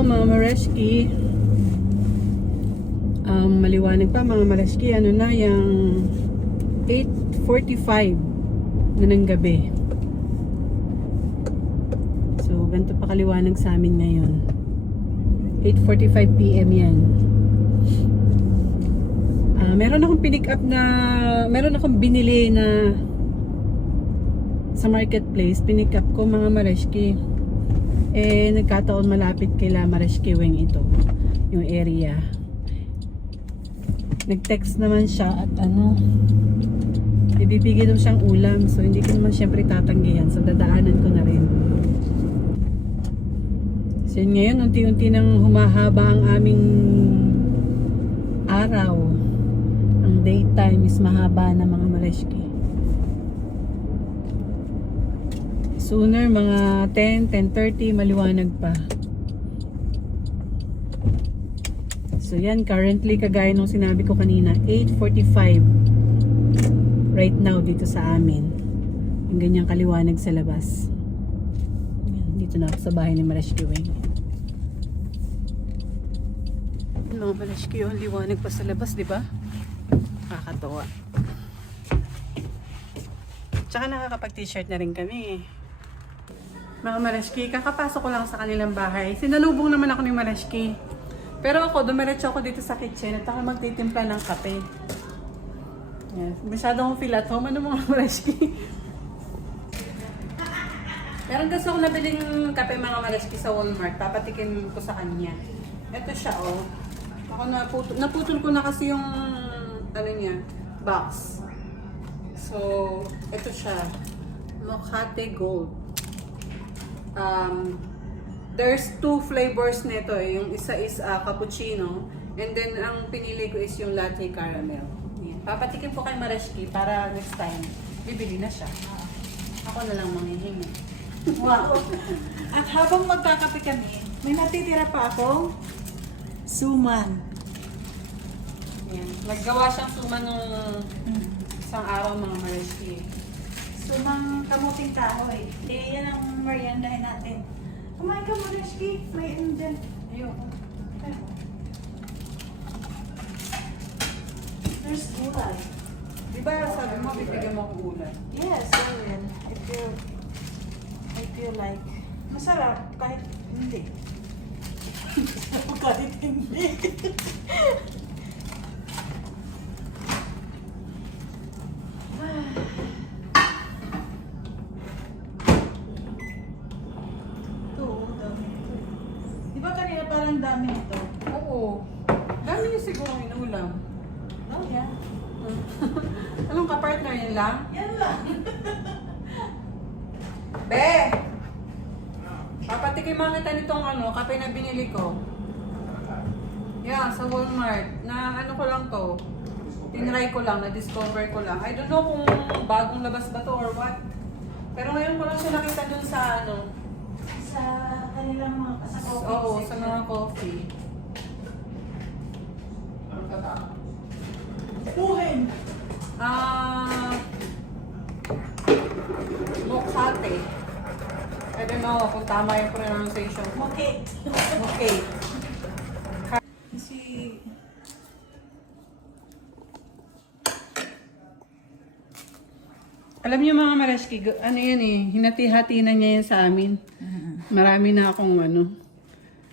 Hello mga Mareski. Maliwanag pa mga Mareski. Ano na yung 8:45 na ng gabi. So ganito pa kaliwanag sa amin ngayon. 8:45 PM yan. Meron akong meron akong binili na sa marketplace. Pinick up ko mga Mareski. Nagkataon malapit kay Mareski Weng ito, yung area. Nag-text naman siya at ibibigay daw siyang ulam. So hindi ko naman syempre tatanggihan. So dadaanan ko na rin. So yun, ngayon unti-unti nang humahaba ang aming araw. Ang daytime is mahaba na mga Mareski. Sooner, mga 10, 10:30, maliwanag pa. So yan, currently, kagaya nung sinabi ko kanina, 8:45 right now dito sa amin. Yung ganyang kaliwanag sa labas. Yan, dito na ako sa bahay ni Mareski Weng. Mga Mareski, yung liwanag pa sa labas, di ba? Nakakatawa. Tsaka nakakapag-t-shirt na rin kami. Mga Mareski, kakapasok ko lang sa kanilang bahay. Sinalubong naman ako ni Mareski. Pero ako, dumiretso ako dito sa kitchen at ako magtitimpla ng kape. Yes. Masyado akong feel at home. Ano mga Mareski? Meron kasi ako nabiling kape mga Mareski sa Walmart. Papatikin ko sa kanya. Ito siya oh. Ako naputol ko na kasi yung box. So, ito siya. Mocate Gold. There's two flavors nito eh. Yung isa is cappuccino and then ang pinili ko is yung latte caramel. Yan. Papatikin po kay Mareski para next time bibili na siya. Ako na lang manghihingi. Wow. At habang magkakape kami, may natitira pa akong suman. Yan. Naggawa siyang suman nung isang araw mga Mareski. Sumang kamuting kahoy. Yan ang meriendahin natin. Kumain ka, Mareski. May dyan. Ayoko. There's gulay. Di ba sabi mo bibigyan mo akong ulan? Yes, I will. I feel like masarap kahit hindi. Kahit hindi. Di ba kanina parang dami ito? Oo. Dami niya siguro inulam. Oh, yeah. Anong ka-partner yun lang? Yan lang. Be! Papatikiman kita nitong kape na binili ko. Yeah, sa Walmart. Na ko lang to. Tinry ko lang, na-discover ko lang. I don't know kung bagong labas ba to or what. Pero ngayon ko lang siya nakita dun sa Sa kanilang mga sa coffee. Oo, sa mga coffee. Puhin! Mocate. I don't know kung tama yung pronunciation. Okay. Okay. Kasi Alam niyo mga Mareski, yan eh, hinati-hati na niya yan sa amin. Marami na akong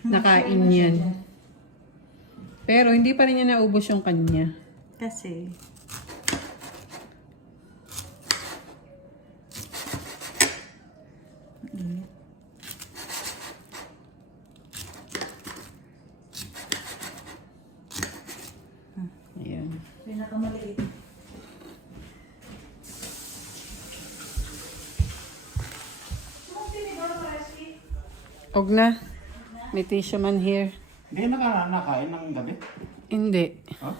nakain yan. Pero hindi pa rin niya naubos yung kanya. kasi Ayan. pinakamaliit. Og na. May tissue man here. Hindi nakain ng gabi? Hindi. Huh?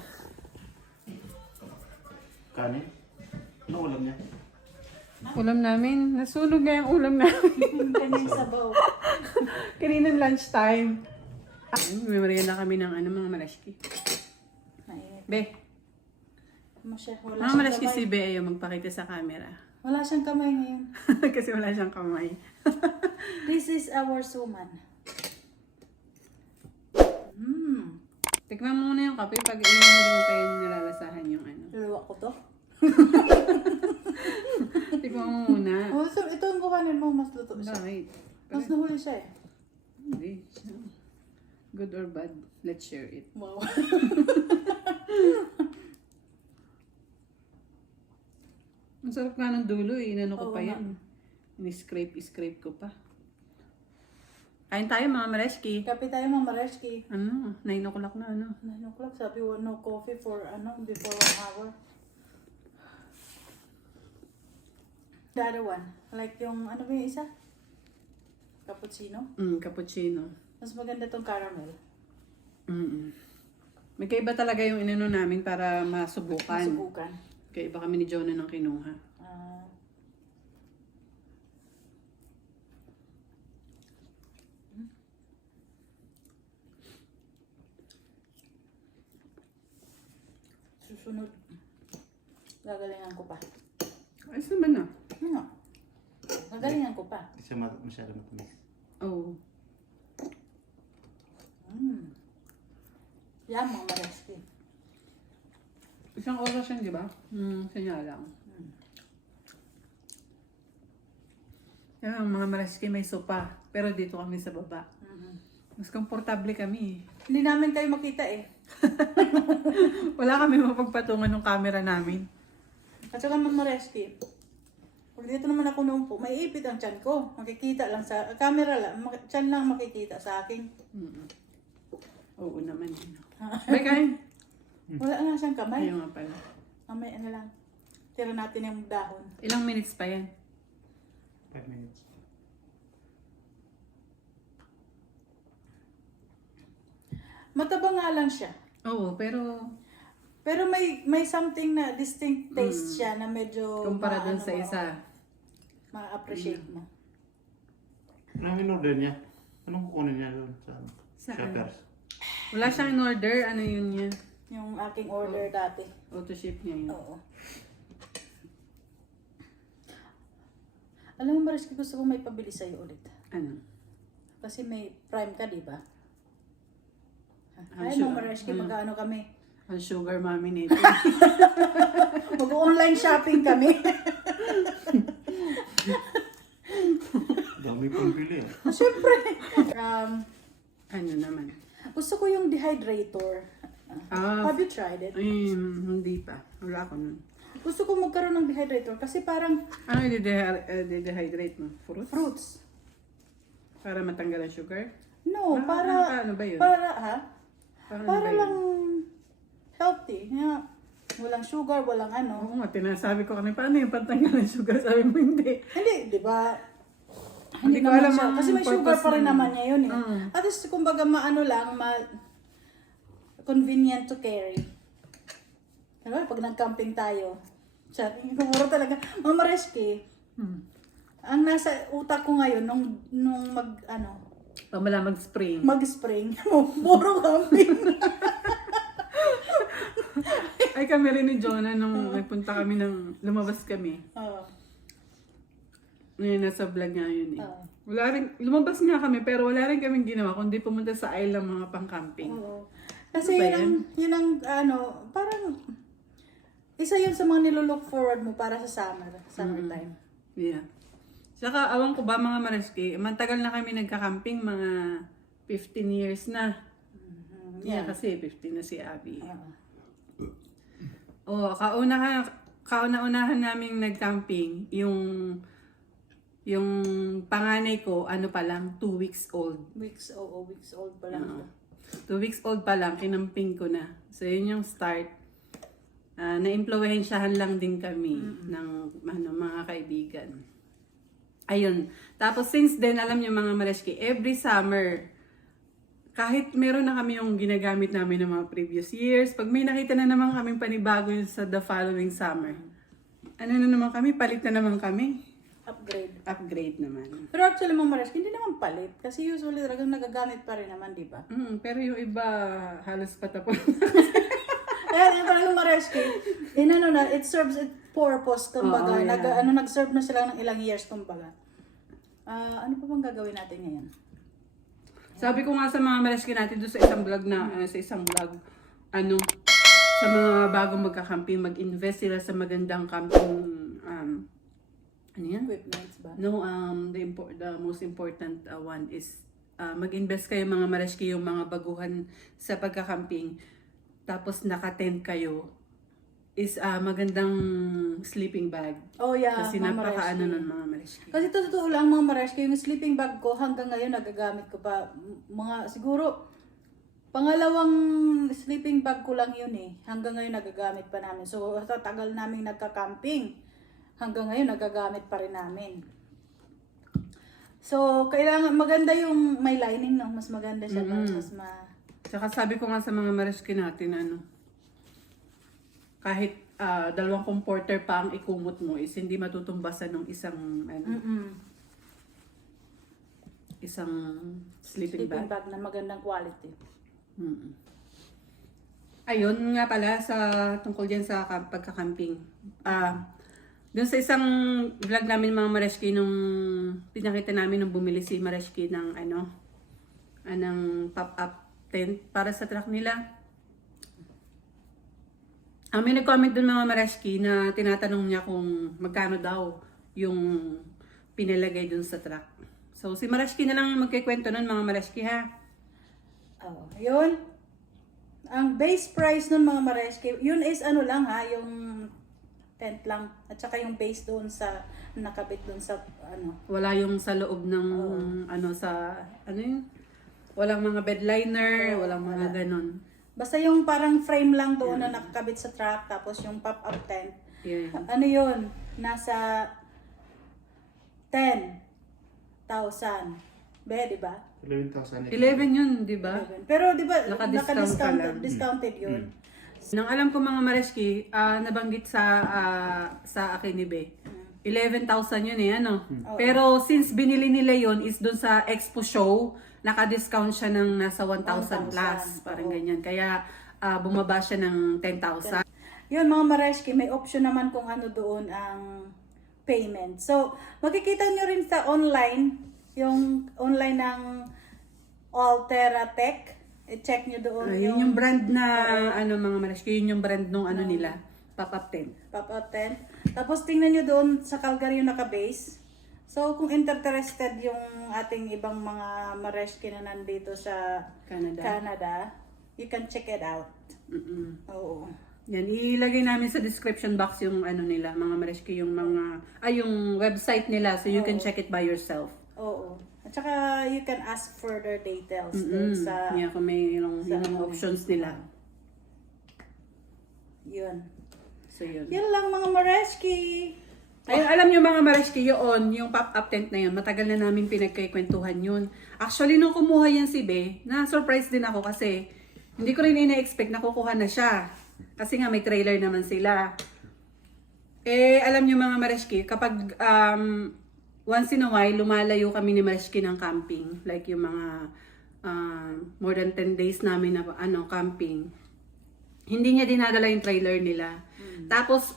Kanin? Ano ulam niya? Ulam namin. Nasunog nga yung ulam namin. Kaning sabaw. Kaninang lunchtime. May merienda kami ng mga Mareski. Be. Wala Mga Mareski siyang si kamay. Be ayaw magpakita sa camera. Wala siyang kamay ngayon. Kasi wala siyang kamay. This is our suman. Tikman mo muna yung kape pag hindi mo pa yun nilalasahan yung ano. Luluwa ko to. Tikman mo muna. Oh, so, ito ang kuhanin mo, mas luto siya. Bakit? Mas nahuli siya eh. Hindi. Good or bad, let's share it. Wow. Ang sarap nga ng dulo eh. Inano ko Oo pa nga. yan. Ini-scrape ko pa. Kain tayo mga Mareski. Kape tayo mga Mareski. Ano? 9 o'clock na ano? 9 o'clock, sabi no coffee for before 1 hour. The other one, like yung ano ba yung isa? Cappuccino. Cappuccino. Mas maganda tong caramel. May kaiba talaga yung inano namin para masubukan. Subukan. Kaiba kami ni Jonah ng kinuha. Susunod. Gagalingan ko pa. Ayos naman na. Ano? Gagalingan ko pa. Hindi siya masyado matamis. Oo. Yan mga Mareski. Isang oras yan, di ba? Kanya lang. Yan ang mga Mareski may sopa. Pero dito kami sa baba. Mas komportable kami. Hindi namin kayo makita eh. Wala kami mapagpatungan ng camera namin. At saka mga Mareski, pag dito naman ako noon po, may ipit ang tiyan ko. Makikita lang sa camera lang. Tiyan lang makikita sa akin. Oo naman. May kain. Wala nga siyang kamay. Ayaw nga pala. Mamay ano lang. Tira natin yung dahon. Ilang minutes pa yan? 5 minutes. Mataba nga lang siya. Oo, pero Pero may something na distinct taste siya na medyo kumpara dun sa isa. ma-appreciate mo. Anong in-order niya? Anong kukunin niya doon sa Saan? Shoppers? Wala siyang in-order. Ano yun niya? Yung aking order dati. Auto-ship niya yun. Oo. Alam mo, Mariski, gusto ko may pabili sa'yo ulit. Ano? Kasi may Prime ka, di ba? I'm Ay, sure. mga Mariski, magkano kami? Ang sugar mommy nito. Mag-online shopping kami. Dami pang bili ah. Siyempre. Ano naman? Gusto ko yung dehydrator. Have you tried it? Hindi pa. Wala ako nun. Gusto ko magkaroon ng dehydrator kasi parang Ano i-dehydrate mo? Fruits? fruits. Para matanggal ang sugar? No, para Ano ba yun? para ha? Paano Para ba yun? lang healthy. Yeah. Walang sugar, walang ano. Oo nga, tinasabi ko kami, paano yung pantanggal ng sugar? Sabi mo hindi. Hindi, di ba? Hindi ko naman alam siya. ang Kasi may sugar purpose pa rin nun. naman niya yun eh. At least, kumbaga, maano lang, convenient to carry. Diba? Pag nag-camping tayo, kumuro talaga. Mga Mareski, ang nasa utak ko ngayon, nung Pamala mag-spring. mag-spring, puro camping. Ay kami rin ni Jonah nung nagpunta kami lumabas kami. Oo. Ngayon nasa vlog nga yun eh. Oo. Wala rin, lumabas nga kami pero wala rin kaming ginawa kundi pumunta sa island mga pang-camping. Oo. Kasi Ano ba yun ang parang isa yun sa mga nilolook forward mo para sa summertime. Yeah. Saka awan ko ba mga Mareski, mantagal na kami nagka-camping, mga 15 years na. Yeah, kasi 15 na si Abby. Oh, kauna-unahan naming nag-camping, yung panganay ko, ano pa lang, 2 weeks old. Weeks old pa lang. 2 weeks old pa lang, kinamping ko na. So, yun yung start. Na-impluwensyahan lang din kami ng mga kaibigan. Ayun. Tapos, since then, alam niyo mga Mareski, every summer, kahit meron na kami yung ginagamit namin ng mga previous years, pag may nakita na naman kaming panibago yun sa the following summer, ano na naman kami, palit na naman kami. Upgrade naman. Pero actually, mga Mareski, hindi naman palit. Kasi usually talagang nagagamit pa rin naman, di ba? Pero yung iba, halos patapon. Ayan, yung talagang Mareski, it serves its purpose, kumbaga. Oo, yeah. Nag-serve na sila ng ilang years, kumbaga. Ano pa bang gagawin natin ngayon? Sabi ko nga sa mga Mareshki natin doon sa isang vlog ano, sa mga bagong magka-camping, mag-invest sila sa magandang camping, ano yan? Equipments ba? No, the most important one is mag-invest kayo mga Mareshki, yung mga baguhan sa pagka-camping. Tapos naka-tent kayo is magandang sleeping bag. Oh yeah, Kasi mga napaka-ano Mareshki. nun mga Mareshki. Kasi totoo lang mga Mareshki, yung sleeping bag ko hanggang ngayon nagagamit ko pa. Mga siguro, pangalawang sleeping bag ko lang yun eh. Hanggang ngayon nagagamit pa namin. So, sa tagal namin nagka-camping, hanggang ngayon nagagamit pa rin namin. So, kailangan maganda yung may lining, no? Mas maganda siya. Mas Tsaka sabi ko nga sa mga Mareshki natin, ano, kahit dalawang comforter pa ang ikumot mo is hindi matutumbasan ng isang, ano, isang sleeping bag. sleeping bag na magandang quality. Ayun nga pala sa tungkol diyan sa pagka-camping. Doon sa isang vlog namin mga Mareshki nung pinakita namin nung bumili si Mareshki ng ng pop-up tent para sa truck nila. May nag-comment doon mga Mareshki na tinatanong niya kung magkano daw yung pinalagay doon sa truck. So si Mareshki na lang magkikwento nun mga Mareshki ha. Oh, yun. Ang base price nun mga Mareshki, yun is ano lang ha, yung tent lang. At saka yung base doon sa, nakabit doon sa ano. Wala yung sa loob ng walang mga bed liner, walang mga ganon. Basta yung parang frame lang doon na nakakabit sa truck, tapos yung pop-up tent. Yeah. Ano yun? Nasa 10,000. Di ba? 11,000. 11 yun, di ba? Pero di ba, Naka-discount pa lang. discounted yun. Nang alam ko mga Mareshki, nabanggit sa akin ni Be. 11,000 yun eh, ano? Pero since binili nila yun is doon sa Expo Show, naka-discount siya ng nasa 1,000 plus, parang ganyan. Kaya bumaba siya ng 10,000. Yun mga Mareshki, may option naman kung ano doon ang payment. So, makikita nyo rin sa online, yung online ng Altera Tech. I-check nyo doon. Yun yung brand na mga Mareshki, yun yung brand nung nila, pop-up tent. Pop-up tent. Tapos tingnan nyo doon sa Calgary yung naka-base. So, kung interested yung ating ibang mga Mareshki na nandito sa Canada, you can check it out. Oo. Yan, ilagay namin sa description box yung nila, mga Mareshki, yung yung website nila, so you can check it by yourself. Oo. At saka, you can ask further details doon sa... Yeah, kung may yung options nila. Yun. So, yun. Yun lang mga Mareshki. Ay, alam nyo mga Mareshki, yung pop-up tent na yun, matagal na namin pinagkikwentuhan yun. Actually, nung kumuha yan si Be, na-surprise din ako kasi hindi ko rin ina-expect na kukuha na siya. Kasi nga may trailer naman sila. Alam nyo mga Mareshki, kapag once in a while, lumalayo kami ni Mareshki ng camping. Like yung mga more than 10 days namin na camping. Hindi niya dinadala yung trailer nila. Tapos,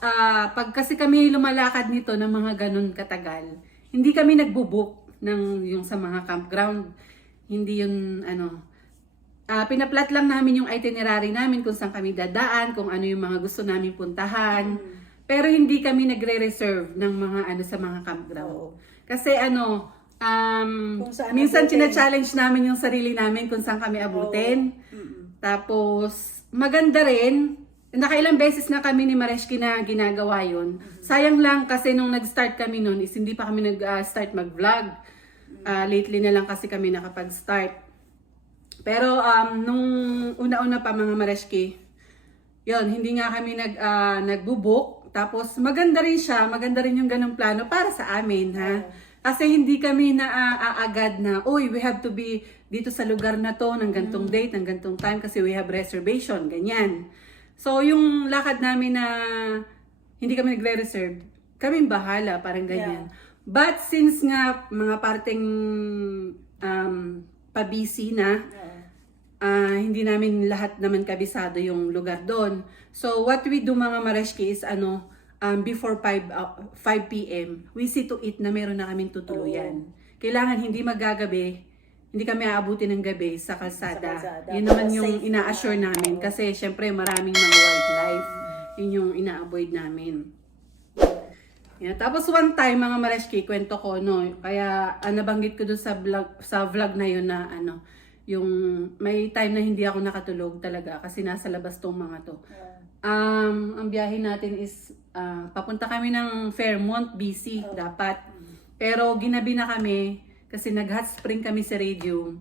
pag kasi kami lumalakad nito ng mga ganun katagal, hindi kami nagbubook yung sa mga campground. Hindi yun, pinaplat lang namin yung itinerary namin kung saan kami dadaan, kung ano yung mga gusto namin puntahan. Pero hindi kami nagre-reserve ng mga sa mga campground. Kasi minsan china-challenge namin yung sarili namin kung saan kami abutin. Tapos, maganda rin, nakailang beses na kami ni Mareshki na ginagawa yun. Sayang lang kasi nung nag-start kami nun is hindi pa kami nag-start mag-vlog. Lately na lang kasi kami nakapag-start. Pero nung una-una pa mga Mareshki, yun, hindi nga kami nagbubook. Tapos maganda rin siya, maganda rin yung ganong plano para sa amin, ha? Kasi hindi kami naaagad na, we have to be dito sa lugar na to ng gantong date, ng gantong time kasi we have reservation, ganyan. So yung lakad namin na hindi kami nagre-reserve, kaming bahala, parang ganyan. But since nga mga parteng pa-busy na, hindi namin lahat naman kabisado yung lugar doon. So what we do mga Mareshki is before 5 p.m. we see to it na meron na kaming tutuluyan. Kailangan hindi magagabi hindi kami aabuti ng gabi sa kalsada. Sa kalsada. Yun naman Para yung safe ina-assure naman. namin kasi syempre maraming mga wildlife. Yun yung ina-avoid namin. Yeah. Tapos one time mga Mareshki, kwento ko no, kaya nabanggit ko doon sa vlog na yun na ano, yung may time na hindi ako nakatulog talaga kasi nasa labas tong mga to. Ang biyahe natin is papunta kami ng Fairmont, BC dapat. Pero ginabi na kami kasi nag-hot spring kami sa Radium.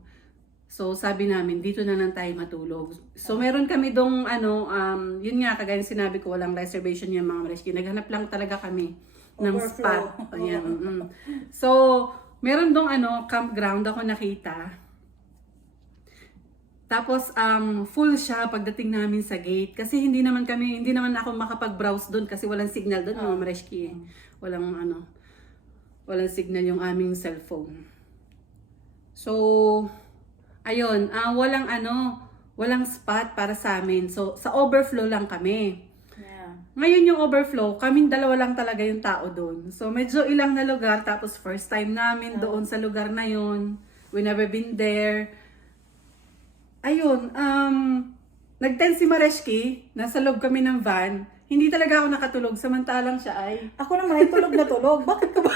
So sabi namin dito na lang tayo matulog. So meron kami dong ano, yun nga kagaya sinabi ko, walang reservation yung mga Mareshki. Naghanap lang talaga kami ng Overflow. spot. Ayan. So meron dong ano, campground ako nakita. Tapos full siya pagdating namin sa gate kasi hindi naman ako makapag-browse doon kasi walang signal doon mga Mareshki. Walang signal yung aming cellphone. So ayun, walang spot para sa amin. So sa overflow lang kami. Yeah. Ngayon yung overflow, kaming dalawa lang talaga yung tao doon. So medyo ilang na lugar tapos first time namin doon sa lugar na yun. We never been there. Ayun, nag-10 si Mareshki, nasa loob kami ng van. Hindi talaga ako nakatulog, samantalang siya ay... Ako naman ay tulog na tulog. Bakit ko ba?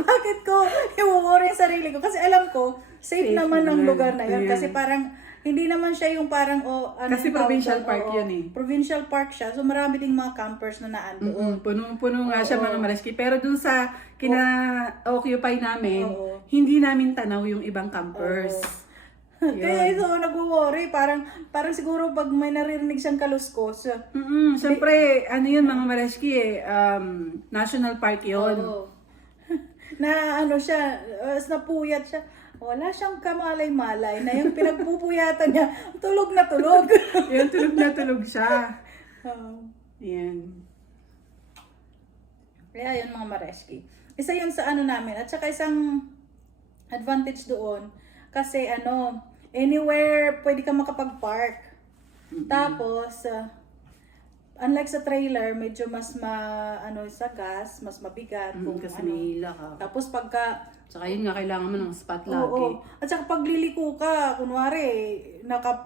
Bakit ko i-worry yung sarili ko? Kasi alam ko, safe naman ang lugar na yun. Ayan. Kasi parang, hindi naman siya yung parang, Kasi provincial park yun eh. Provincial park siya. So marami ding mga campers na naandoon. Punong-puno nga siya mga Mareshki. Pero dun sa kina-occupy namin, Oo. hindi namin tanaw yung ibang campers. Kaya ito, nag-worry. Parang siguro pag may naririnig siyang kaluskos. Siyempre, ano yun mga Mareshki national park yun. Oo. Na ano siya, napuyat siya. Wala siyang kamalay-malay na yung pinagpupuyatan niya, tulog na tulog. Yan, tulog na tulog siya. Yan. Kaya yun mga Mareshki. Isa yun sa ano namin. At saka isang advantage doon. Kasi anywhere pwede ka makapag-park. Tapos, unlike sa trailer, medyo mas sa gas, mas mabigat. Kasi may hila ka. Tapos pagka, Tsaka yun nga, kailangan mo ng spot lagi. oo. At saka pag liliko ka, kunwari,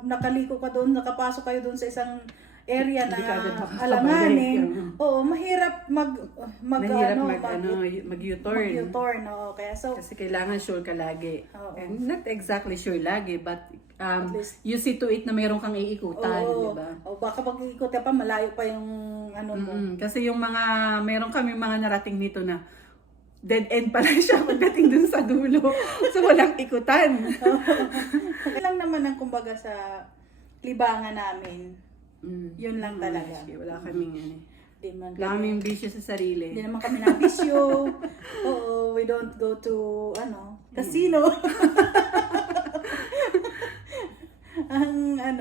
nakaliko ka doon, nakapasok kayo doon sa isang area na Hindi ka agad makakabalik. alanganin. Oo, mahirap Mahirap mag-U-turn. mag-U-turn. Oo, kaya so, Kasi kailangan sure ka lagi. Oo. And not exactly sure lagi, but least- you see to it na mayroon kang iikutan, di ba? O baka pag ikot ka pa, malayo pa yung mo. Kasi yung meron kami mga narating nito na dead end pala siya pagdating dun sa dulo. So walang ikutan. Okay lang naman ang kumbaga sa libangan namin. Yun lang talaga. Wala kaming Di man wala kaming bisyo sa sarili. Hindi naman kami na bisyo. Oo, we don't go to casino.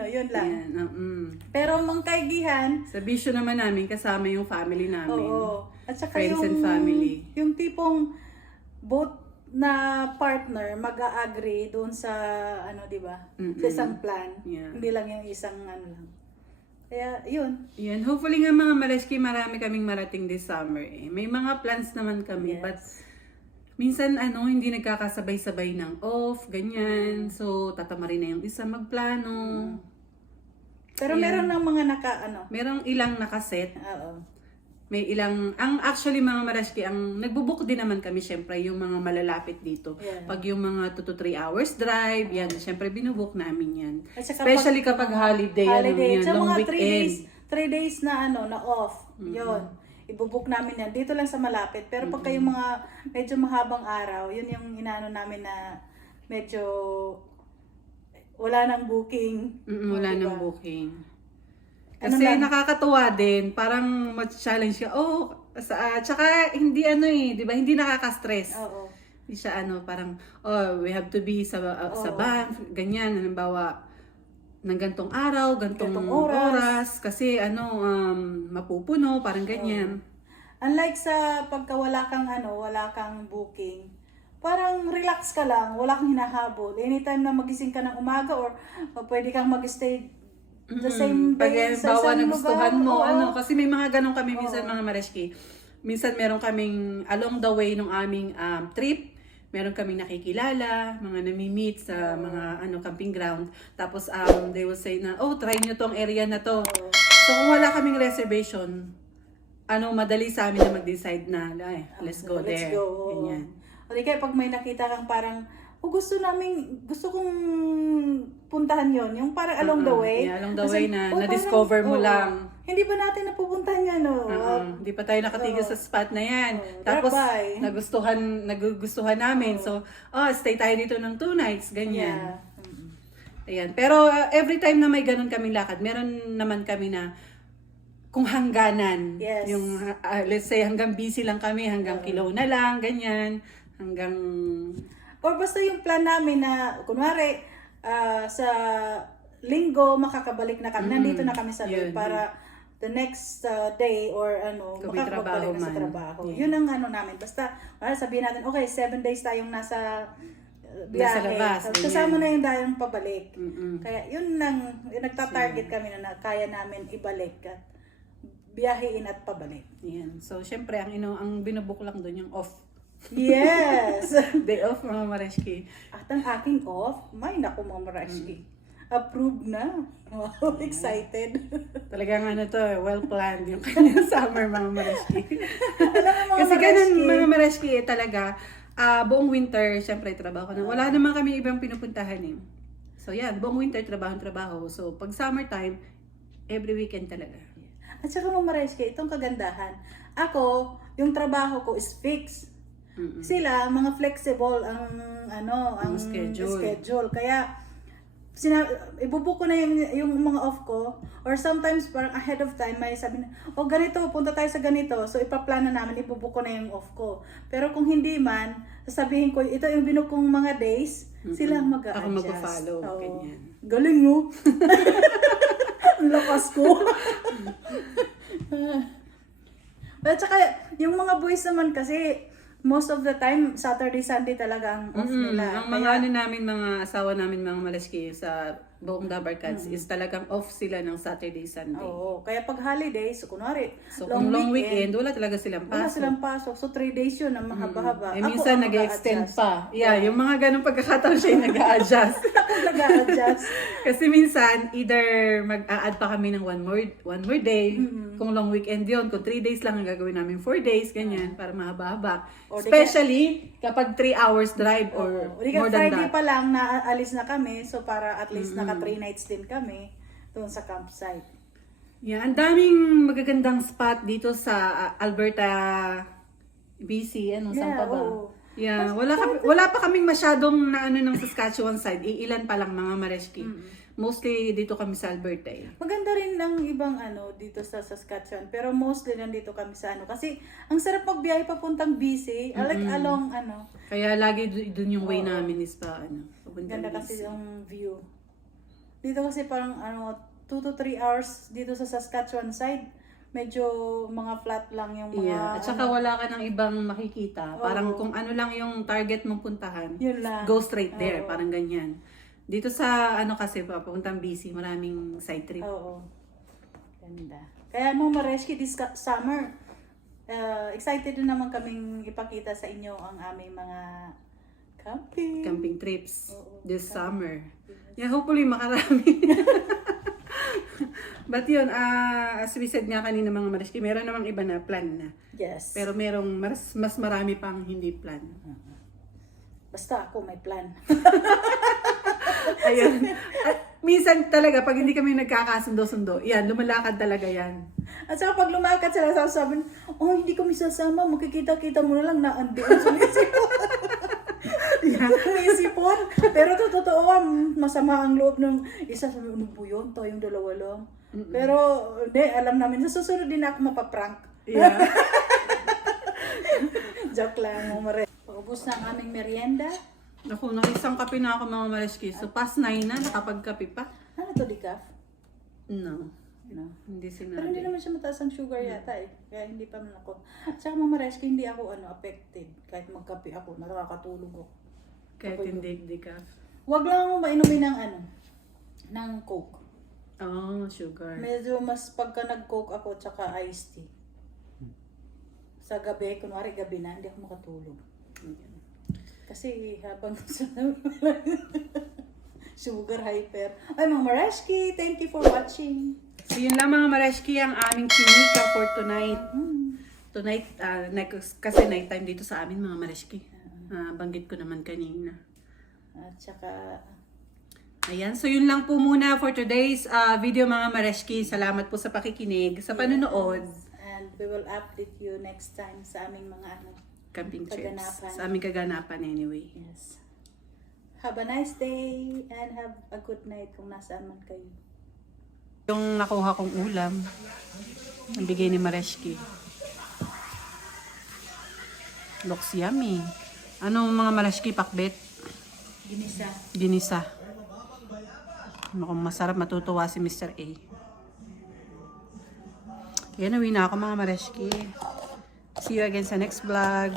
Yun lang. Yan, Pero mang kaigihan, Sa bisyo naman namin kasama yung family namin. oo. At saka Friends and family. Yung tipong both na partner mag-a-agree doon sa di ba? Sa isang plan. Yeah. Hindi lang yung isang lang. Kaya yun. Yan, hopefully nga mga Mareshki, marami kaming marating this summer eh. May mga plans naman kami, but minsan hindi nagkakasabay-sabay ng off, ganyan. So tatama rin na yung isa magplano. Pero meron ng mga Merong ilang nakaset. Oo. May ilang, actually mga Mareshki, ang nagbubook din naman kami syempre yung mga malalapit dito. Yeah. Pag yung mga 2 to 3 hours drive, yan, syempre binubook namin yan. At saka Especially kapag holiday, yan, sa long mga 3 weekend. days, 3 days na na off. Yun. Ibubook namin yan. Dito lang sa malapit. Pero pag kayong mga medyo mahabang araw, yun yung inaano namin na medyo wala nang booking. Wala Diba? nang booking. Kasi nakakatuwa din, parang ma-challenge ka. Tsaka hindi di ba? Hindi nakaka-stress. Oo. Hindi siya parang, we have to be sa bank, ganyan, halimbawa, ng gantong araw, gantong oras, kasi mapupuno, parang ganyan. Unlike sa pagka wala kang booking, parang relax ka lang, wala kang hinahabol. Anytime na magising ka ng umaga or pwede kang mag-stay the same day sa Bawa isang nagustuhan lugar. mo, kasi may mga ganun kami minsan mga Mareshki. Minsan meron kaming along the way ng aming trip, meron kaming nakikilala, mga nami-meet sa mga camping ground. Tapos they will say na, oh, try nyo tong area na to. So kung wala kaming reservation, madali sa amin na mag-decide na, let's go Let's there. go. Ganyan. O di kaya pag may nakita kang parang, gusto kong puntahan yon, yung parang along the way. Yeah, along the way na parang, na-discover mo lang. Hindi ba natin napupuntahan yan, no? Hindi pa tayo nakatigil sa spot na yan. Drop Tapos, by. nagugustuhan namin. So, stay tayo dito ng 2 nights, ganyan. Yeah. Ayan. Pero every time na may ganun kaming lakad, meron naman kami na kung hangganan. Yes. Yung, let's say, hanggang busy lang kami, hanggang Kilo na lang, ganyan. Hanggang... Or basta yung plan namin na, kunwari, sa linggo, makakabalik na kami. Nandito na kami sa Yun, para the next day or Kung may makakabalik na sa man. trabaho. Yeah. Yun ang namin. Basta, sabihin natin, okay, 7 days tayong nasa biyahe. Nasa labas, Kasama ganyan. na yung dayong pabalik. Mm-mm. Kaya yun nagta-target kami na kaya namin ibalik at biyahein at pabalik. Yan. So, syempre, ang binubuk lang doon yung off. Yes! Day off, mga Mareshki. At ang aking off, naku mga Marashki. Approved na. Wow, excited. Talagang well-planned yung kanyang summer, mga Mareshki. Alam mo mga Kasi ganun, Marashki. mga Mareshki, talaga, buong winter, syempre, trabaho ko na. Wala naman kami ibang pinupuntahan eh. So, yan, buong winter, trabaho. So, pag summertime, every weekend talaga. At saka mga Marashki, itong kagandahan. Ako, yung trabaho ko is fixed. Sila, mga flexible ang schedule. Kaya, ibubook ko na yung mga off ko, or sometimes parang ahead of time may sabi na, ganito, punta tayo sa ganito, so ipaplano namin, ibubook ko na yung off ko. Pero kung hindi man, sasabihin ko, ito yung binook kong mga days, sila ang mag-a-adjust. Ako mag-follow, Oo. ganyan. Galing, no? Ang lakas ko. At saka, yung mga boys naman kasi, most of the time, Saturday, Sunday talaga ang off nila. Ang mga mga asawa namin, mga Malashki sa buong Dabarkats is talagang off sila ng Saturday, Sunday. Oo. Kaya pag holidays, so kunwari, So kung long weekend, wala talaga silang wala pasok. silang pasok. So 3 days yun, ang mahaba-haba. Minsan ang nag-extend mag-a-adjust. pa. Yeah, yung mga ganong pagkakataon siya yung nag-a-adjust. Ako nag-a-adjust. Kasi minsan, either mag-a-add pa kami ng one more day, kung long weekend yun, kung 3 days lang ang gagawin namin, 4 days, ganyan, para mahaba-haba. Or di Especially, kapag 3 hours drive or Hindi more ka than Friday that. pa lang, naalis na kami. So para at least naka 3 nights din kami doon sa campsite. Yeah, ang daming magagandang spot dito sa Alberta, BC, saan pa ba? oo. Yeah, wala pa kaming masyadong na ng Saskatchewan side. Ilan pa lang mga Mareshki. Mostly dito kami sa Alberta eh. Maganda rin ng ibang dito sa Saskatchewan, pero mostly nandito kami sa kasi ang sarap magbiyahe papuntang BC, like along Kaya lagi dun yung way namin is papuntang ganda kasi BC. yung view. Dito kasi parang 2 to 3 hours dito sa Saskatchewan side, medyo mga flat lang yung mga Yeah, at saka wala ka ng ibang makikita. Parang kung ano lang yung target mong puntahan, yun lang. go straight there, Oo. parang ganyan. Dito sa kasi papuntang BC, maraming side trip. Oo. Ganda. Kaya mga Mareshki, this summer, excited din naman kaming ipakita sa inyo ang aming mga camping Trips Oo, this summer. Yeah, hopefully makarami. But yun, as we said nga kanina mga Mareshki, meron namang iba na plan na. Yes. Pero merong mas marami pang hindi plan. Basta ako may plan. Ayun. At minsan talaga, pag hindi kami nagkakasundo-sundo, yan, lumalakad talaga yan. At saka pag lumakad sila, sabi, hindi kami sasama, makikita-kita mo na lang na andiyan sa isipon. Pero totoo, masama ang loob ng isa, sabi, ano po yun? Tayong dalawa lang. Pero, hindi, alam namin, sa susunod din ako mapaprank. Yeah. Joke lang, mga Paubos na ang aming merienda. Naku, nakisang kape na ako mga Mareshki. So, past 9 na, nakapagkape pa. Ano to, decaf? No, No. hindi Pero hindi sinabi. naman siya mataas ang sugar yata eh. Kaya hindi pa man ako. Tsaka mga Mareshki, hindi ako affected. Kahit magkape ako, nakakatulog ako. Kahit hindi ka. Huwag lang ako mainumin ng ng Coke. Oh, sugar. Medyo mas pagka nag-Coke ako, tsaka iced tea. Sa gabi, kunwari gabi na, hindi ako makatulog. Kasi habang sugar hyper. Ay, mga Mareshki, thank you for watching. So yun lang mga Mareshki ang aming chinika for tonight. Tonight, kasi night time dito sa amin mga Mareshki. Banggit ko naman kanina. At saka, Ayan, so yun lang po muna for today's video mga Mareshki. Salamat po sa pakikinig, sa panunood. and we will update you next time sa aming mga Camping trips. Kaganapan. Sa aming kaganapan anyway. Yes. Have a nice day and have a good night kung nasaan man kayo. Yung nakuha kong ulam, nabigay ni Mareshki. Looks yummy. Anong mga Mareshki pakbet? Ginisa. Ginisa. Mukhang masarap, matutuwa si Mr. A. Yan, uwi na ako mga Mareshki. See you again sa next vlog.